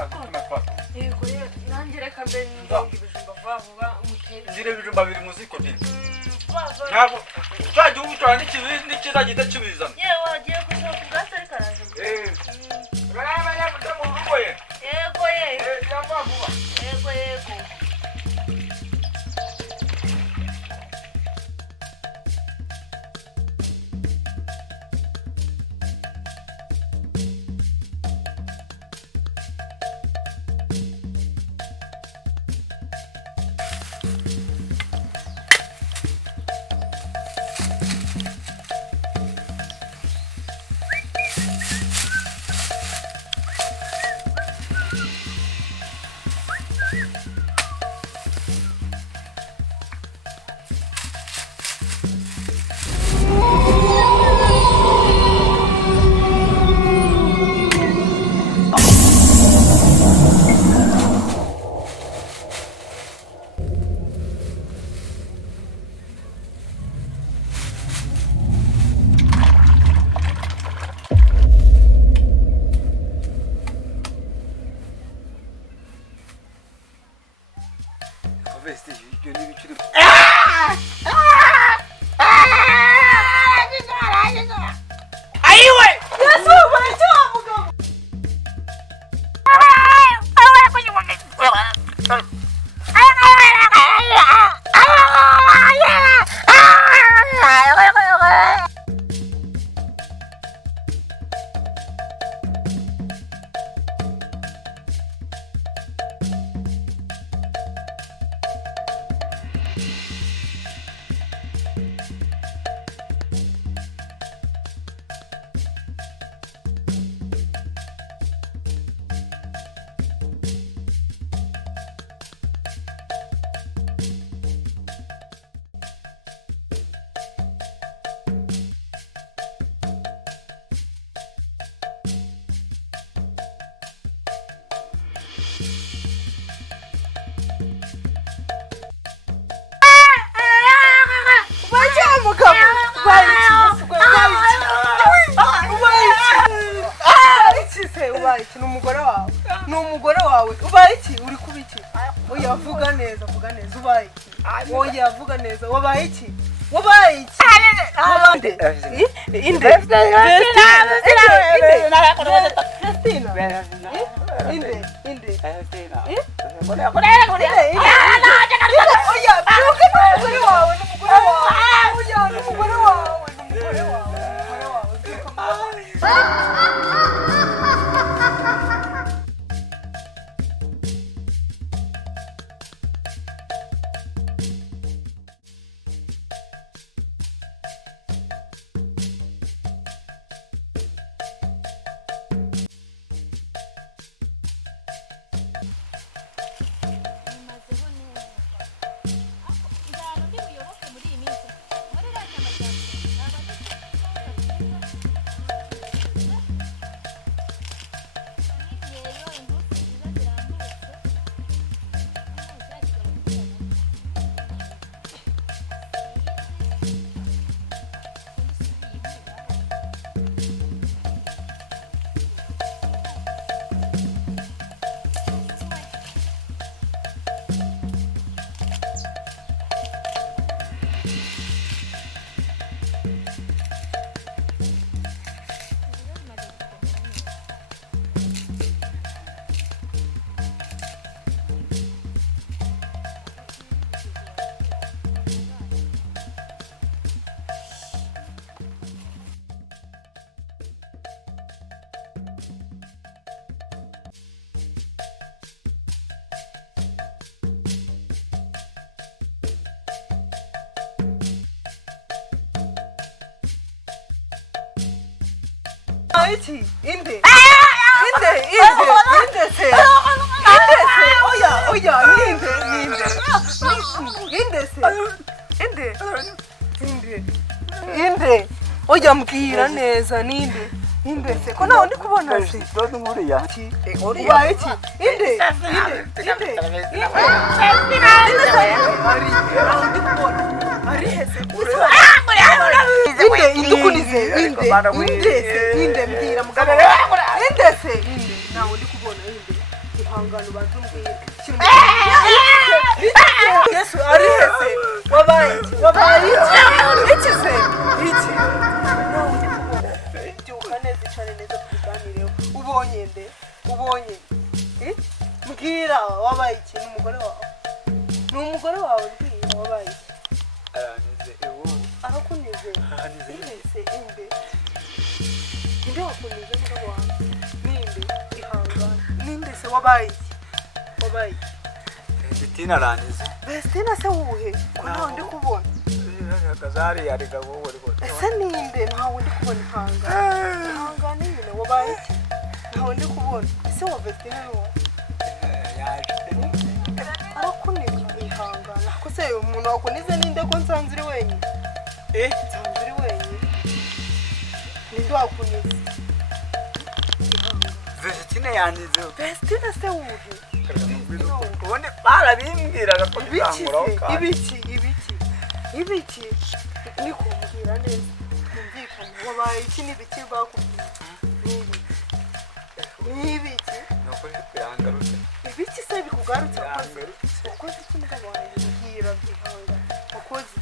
Yego nanjye kambe ndongibijumba vuba umutera. Ngire bijumba biri muziko ndi. Nabo cyaje ubutora n'ikibindi kizagita kibizana. Yewe wagiye kuja kugasa ari karaje. Baraba yabuta mu rugo ye. Yego yava vuba. Yego. Numugore wawe ubaye iki uri kubiki oya vuga neza ubaye iki oya vuga neza wabaye iki inde Aiti, inde se. Oya, inde. Oya mbwira neza ninde. Inde se. Ko nawe ndi kubona se. Dodo nguriya. Oya iki. Inde. Ari hese. Inde mbwira mugabo. Inde nawe ndi kubona inde. ihangane ubanza umbwire Yesu ari hese wabaye iki se iki byuka neza icane neza tuganirireho ubonye mbwira wabaye iki n'umugore wawe mbwira wabaye iki arakunize inde wakunize mugabo wawe ninde ihangane ninde se wabaye iki Bestina aranize Bestina se wuhe ko ntawe ndi kubona akazari yarega wowe rwose ese ninde ntawe ndi kubona ihangane nyine wabaye iki ntawe ndi kubona ese wa Bestina n'uwo yaje arakunize ihangane ako se umuntu wakunize ninde ko nsanze uri wenyine nsanze uri wenyine ninde wakunize Bestina yanize Bestina se wuhe ubundi barabimbwiraga ko bizanguraho kandi ibiki ni kumbwira neza kumvikana wabaye iki n'ibiki bakubwira n'ibiki nuko yangarutse ibiki se bikugarutse ukoze iki mugabo wawe mbwira bihanga ukoze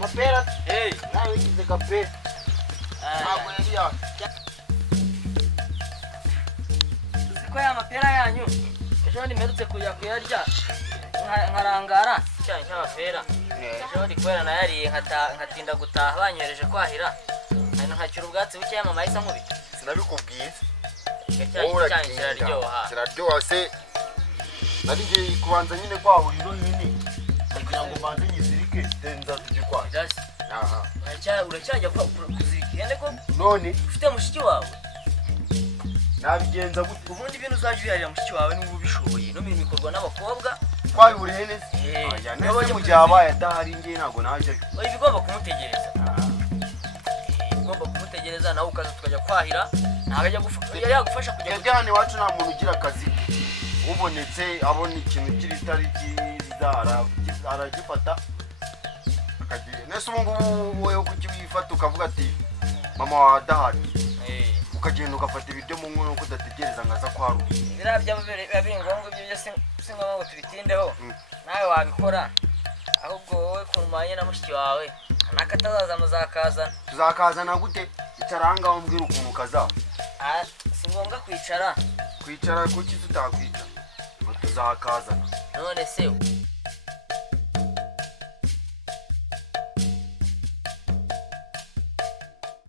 Kapera? Nawe ugize kapera. Ntabwo yari yawe. Uziko ya mapera yanyu ejo nimerutse kujya kuyarya nkarangara cyane cy'amapera ejo ndi kwera nayariye nkatinda gutaha banyereje kwahira hano nkacyura ubwatsi buke mama isa nkubi Sinabikubwiye. cyane kiraryoha Kiraryoha se. Nari ngiye kubanza nyine kwahuriro nyine. Kugira ngo mbanze nyizirike nza tujikwa. just uracyajya kuzirika ihene ko None ufite mushiki wawe nabigenza gute? ubundi ibintu uzajya ubirarira mushiki wawe niba ubishoboye no mirimo ikorwa n'abakobwa Twabiburiye neza. Aya nese mu gihe abaye adahari ngiye ntabwo najyayo. oya bigomba kumutegereza ugomba kumutegereza nawe ukaza tukajya kwahira ntabwo yagufasha kujya Yajya hano iwacu nta muntu ugira akazi. Ubonetse abona ikintu kiri tariki aragifata akagiye. Nese ubu ngubu wowe kuki wifata ukavuga ati mama wawe adahari ukagenda ugafata ibiryo mu nkono uko udategereza ngaza kwaruka. biriya biri ngombwa ibyo byose si ngombwa ngo tubitindeho nawe wabikora ahubwo wowe kumanye na mushiki wawe nakatazaza muzakazana Tuzakazana gute? Icara aha ngaho umbwira ukuntu kazaba. si ngombwa kwicara Kwicara kuki tutakwicara? Tuzakazana. none se